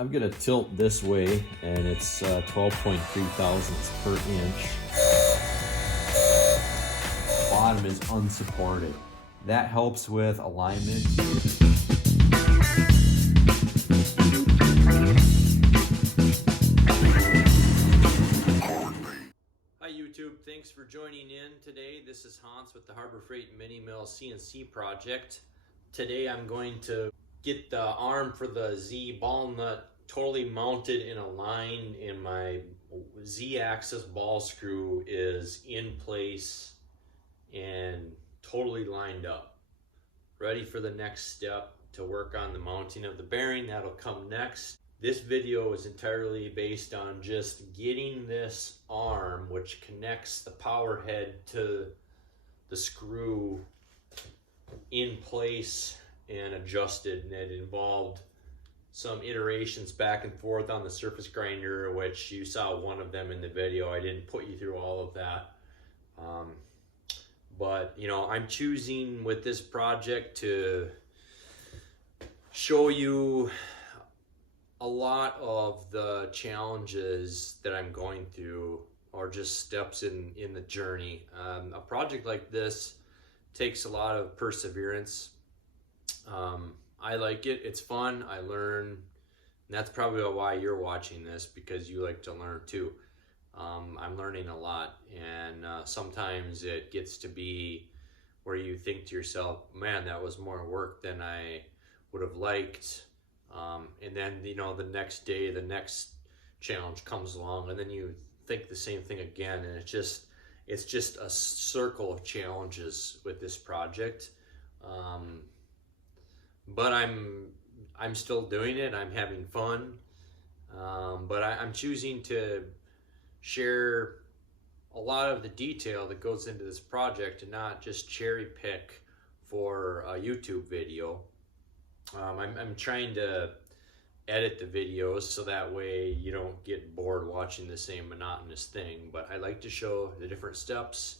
I'm gonna tilt this way, and it's 12.3 thousandths per inch. Bottom is unsupported. That helps with alignment. Hi YouTube, thanks for joining in today. This is Hans with the Harbor Freight Mini Mill CNC project. Today I'm going to get the arm for the Z ball nut totally mounted in a line, and my Z-axis ball screw is in place and totally lined up. Ready for the next step to work on the mounting of the bearing. That'll come next. This video is entirely based on just getting this arm, which connects the power head to the screw, in place and adjusted, and it involved some iterations back and forth on the surface grinder, which you saw one of them in the video. I didn't put you through all of that. But you know, I'm choosing with this project to show you a lot of the challenges that I'm going through, or just steps in the journey. A project like this takes a lot of perseverance. I like it. It's fun. I learn. And that's probably why you're watching this, because you like to learn too. I'm learning a lot, and sometimes it gets to be where you think to yourself, man, that was more work than I would have liked. And then, you know, the next day, the next challenge comes along, and then you think the same thing again. And it's just a circle of challenges with this project. But I'm still doing it. I'm having fun. But I'm choosing to share a lot of the detail that goes into this project and not just cherry pick for a YouTube video. I'm trying to edit the videos so that way you don't get bored watching the same monotonous thing. But I like to show the different steps,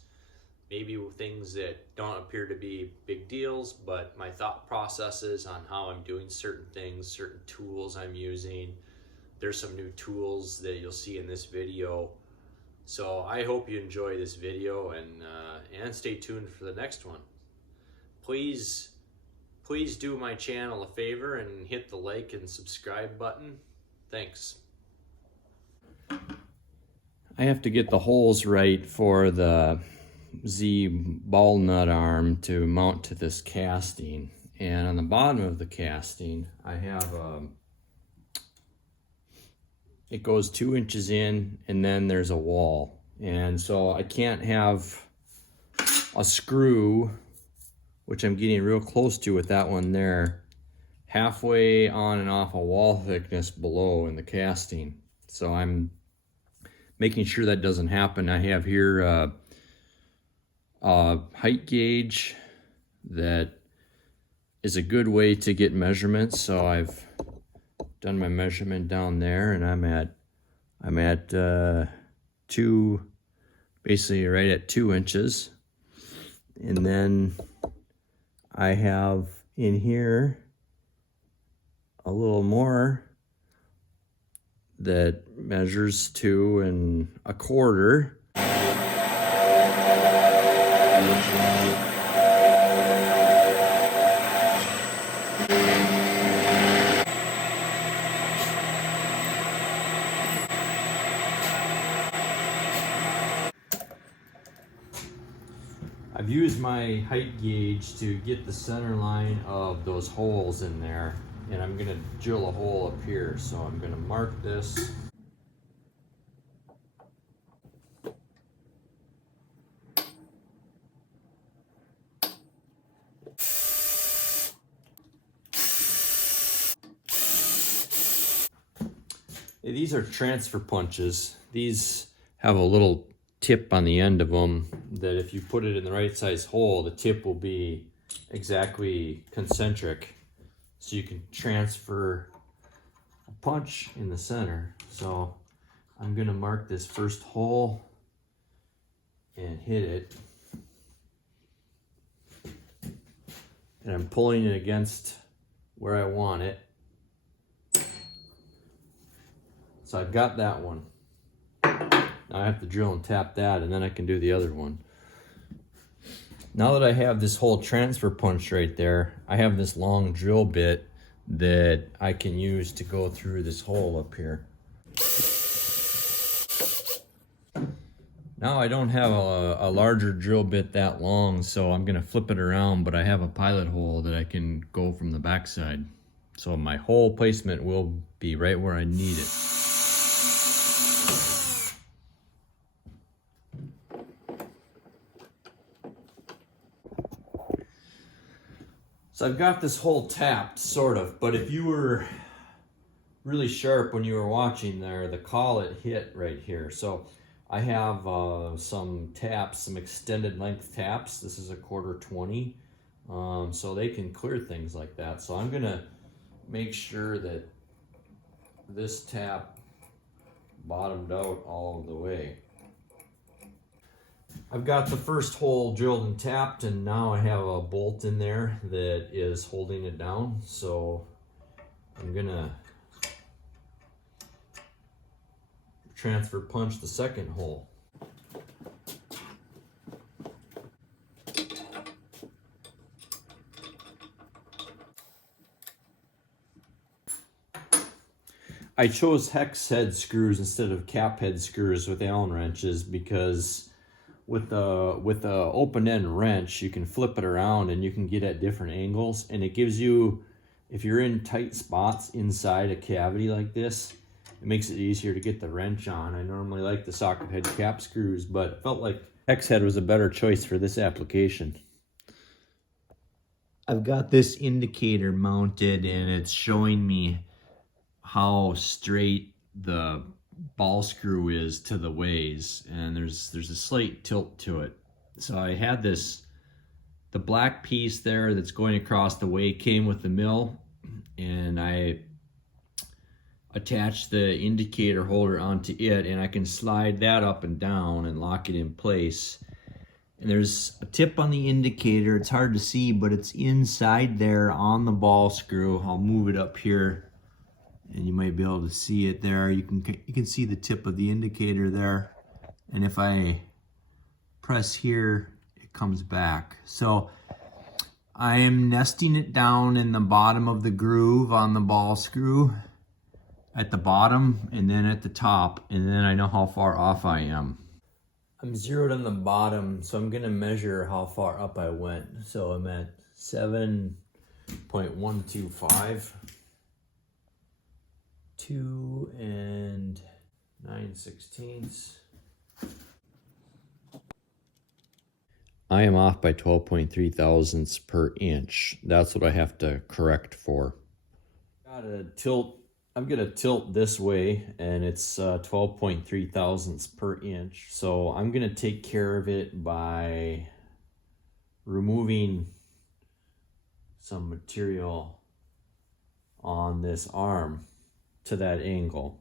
maybe things that don't appear to be big deals, but my thought processes on how I'm doing certain things, certain tools I'm using. There's some new tools that you'll see in this video. So I hope you enjoy this video, and stay tuned for the next one. Please do my channel a favor and hit the like and subscribe button. Thanks. I have to get the holes right for the Z ball nut arm to mount to this casting. And on the bottom of the casting, I have it goes 2 inches in, and then there's a wall. And so I can't have a screw, which I'm getting real close to with that one there, halfway on and off a wall thickness below in the casting. So I'm making sure that doesn't happen. I have here a height gauge that is a good way to get measurements. So I've done my measurement down there, and I'm at basically right at 2 inches. And then I have in here a little more that measures 2 1/4. I've used my height gauge to get the center line of those holes in there, and I'm gonna drill a hole up here. So I'm gonna mark this. These are transfer punches. These have a little tip on the end of them that if you put it in the right size hole, the tip will be exactly concentric, so you can transfer a punch in the center. So I'm gonna mark this first hole and hit it, and I'm pulling it against where I want it. So I've got that one. Now I have to drill and tap that, and then I can do the other one. Now that I have this hole transfer punched right there, I have this long drill bit that I can use to go through this hole up here. Now I don't have a larger drill bit that long, so I'm gonna flip it around, but I have a pilot hole that I can go from the backside. So my hole placement will be right where I need it. So I've got this hole tapped, sort of, but if you were really sharp when you were watching there, the collet hit right here. So I have some taps, some extended length taps. This is a 1/4 20, so they can clear things like that. So I'm gonna make sure that this tap bottomed out all the way. I've got the first hole drilled and tapped, and now I have a bolt in there that is holding it down. So I'm gonna transfer punch the second hole. I chose hex head screws instead of cap head screws with Allen wrenches because with the open end wrench you can flip it around and you can get at different angles, and it gives you, if you're in tight spots inside a cavity like this, it makes it easier to get the wrench on. I normally like the socket head cap screws, but it felt like hex head was a better choice for this application. I've got this indicator mounted and it's showing me how straight the ball screw is to the ways, and there's a slight tilt to it. So I had the black piece there that's going across the way came with the mill, and I attach the indicator holder onto it, and I can slide that up and down and lock it in place. And there's a tip on the indicator. It's hard to see, but it's inside there on the ball screw. I'll move it up here and you might be able to see it there. You can see the tip of the indicator there, and if I press here it comes back. So I am nesting it down in the bottom of the groove on the ball screw, at the bottom and then at the top, and then I know how far off I am. I'm zeroed on the bottom, so I'm gonna measure how far up I went. So I'm at 7.125, 2 9/16. I am off by 12.3 thousandths per inch. That's what I have to correct for. Gotta tilt. I'm gonna tilt this way, and it's 12.3 thousandths per inch. So I'm gonna take care of it by removing some material on this arm to that angle.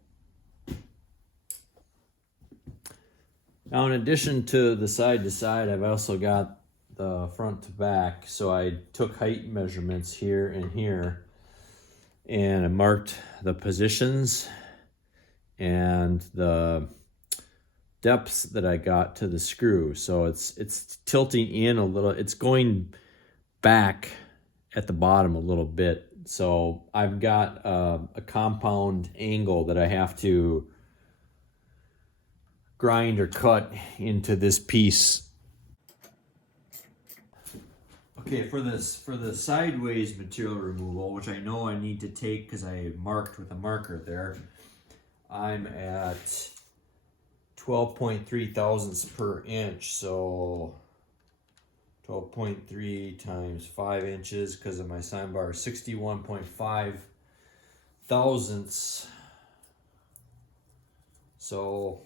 Now, in addition to the side to side, I've also got the front to back. So I took height measurements here and here, and I marked the positions and the depths that I got to the screw. So it's tilting in a little, it's going back at the bottom a little bit. So I've got a compound angle that I have to grind or cut into this piece. Okay, for the sideways material removal, which I know I need to take because I marked with a marker there, I'm at 12.3 thousandths per inch. So 12.3 times 5 inches, because of my sine bar, 61.5 thousandths. So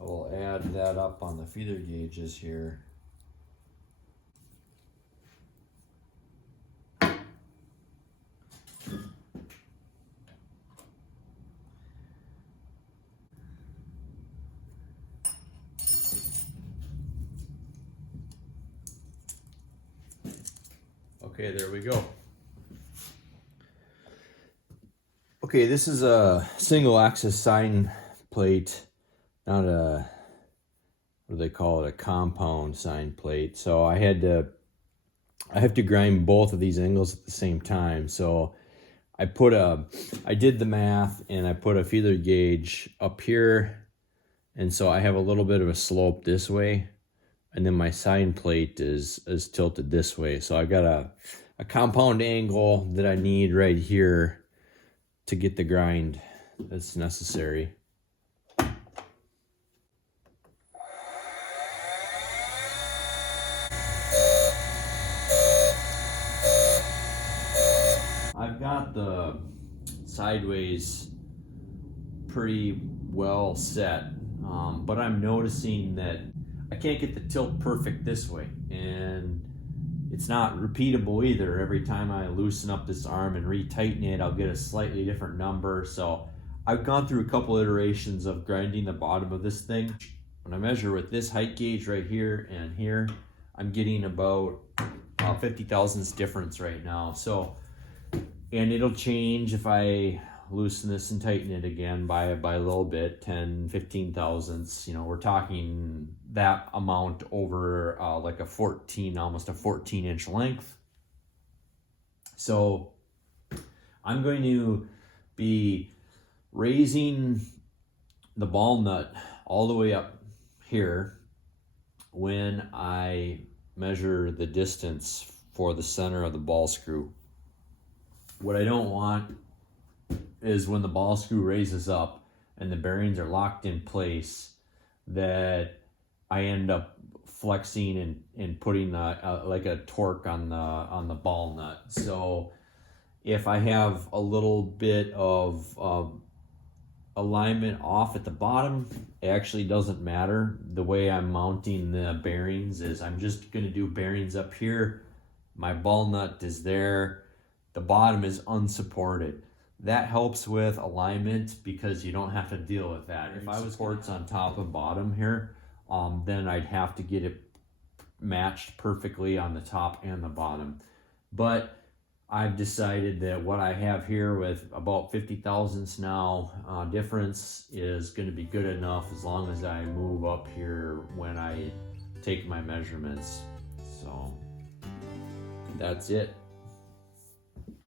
I will add that up on the feeder gauges here. Okay, there we go. Okay, this is a single axis sign plate, not a, what do they call it, a compound sign plate. So I have to grind both of these angles at the same time. So I did the math and I put a feeler gauge up here. And so I have a little bit of a slope this way. And then my sign plate is tilted this way. So I've got a compound angle that I need right here to get the grind that's necessary. I've got the sideways pretty well set, but I'm noticing that I can't get the tilt perfect this way, and it's not repeatable either. Every time I loosen up this arm and retighten it, I'll get a slightly different number. So I've gone through a couple iterations of grinding the bottom of this thing. When I measure with this height gauge right here and here, I'm getting about 50 thousandths difference right now. So, and it'll change if I loosen this and tighten it again by a little bit, 10, 15 thousandths. You know, we're talking that amount over like almost a 14-inch length. So I'm going to be raising the ball nut all the way up here when I measure the distance for the center of the ball screw. What I don't want is when the ball screw raises up and the bearings are locked in place, that I end up flexing and putting like a torque on the ball nut. So if I have a little bit of alignment off at the bottom, it actually doesn't matter. The way I'm mounting the bearings is I'm just going to do bearings up here. My ball nut is there. The bottom is unsupported. That helps with alignment because you don't have to deal with that. If I was supports on top and bottom here, then I'd have to get it matched perfectly on the top and the bottom. But I've decided that what I have here with about 50 thousandths now difference is going to be good enough as long as I move up here when I take my measurements. So that's it.